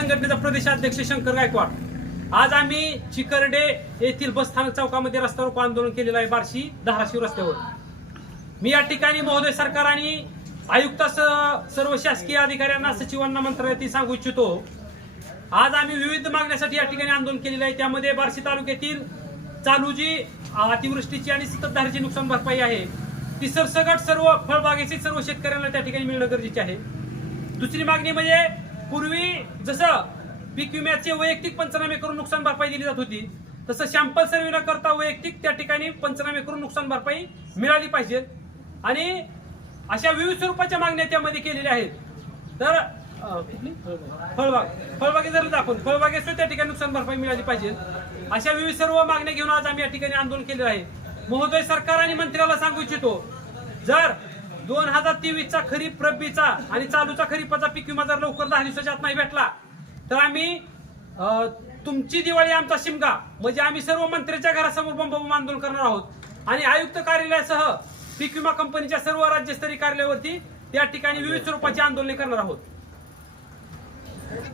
संघटनेचा प्रदेशाध्यक्ष शंकर गायकवाड आज आम्ही चिकर्डे येथील बसस्थानक चौकामध्ये रस्त्यावर आंदोलन केलेलं आहे बार्शी धाराशिव रस्त्यावर मी या ठिकाणी महोदय सरकार आणि आयुक्तास सर्व शासकीय अधिकाऱ्यांना सचिवांना मंत्रालयातील सांगू इच्छितो आज आम्ही विविध मागण्यासाठी या ठिकाणी आंदोलन केलेलं आहे त्यामध्ये बार्शी तालुक्यातील चालू जी अतिवृष्टीची आणि सततधारीची नुकसान भरपाई आहे ती सरसगट सर्व फळबागेची सर्व शेतकऱ्यांना त्या ठिकाणी मिळणं गरजेचे आहे दुसरी मागणी म्हणजे पूर्वी जसं पीक विम्याचे वैयक्तिक पंचनामे करून नुकसान भरपाई दिली जात होती तसं सॅम्पल सर्वे न करता वैयक्तिक त्या ठिकाणी पंचनामे करून नुकसान भरपाई मिळाली पाहिजे आणि अशा विविध स्वरूपाच्या मागण्या त्यामध्ये केलेल्या आहेत तर फळबाग फळबागे जर दाखवून फळबागे सुद्धा त्या ठिकाणी नुकसान भरपाई मिळाली पाहिजे अशा विविध सर्व मागण्या घेऊन आज आम्ही या ठिकाणी आंदोलन केलेलं आहे महोदय सरकार आणि मंत्र्याला सांगू इच्छितो जर दोन हजार तेवीसचा खरीप रब्बीचा आणि चालूचा खरीपाचा पीक विमा जर लवकर दहा दिवसाच्या नाही भेटला तर आम्ही तुमची दिवाळी आमचा शिमगा म्हणजे आम्ही सर्व मंत्र्यांच्या घरासमोर बंब आंदोलन करणार आहोत आणि आयुक्त कार्यालयासह पीक विमा कंपनीच्या सर्व राज्यस्तरीय कार्यालयावरती त्या ठिकाणी विविध स्वरूपाची आंदोलने करणार आहोत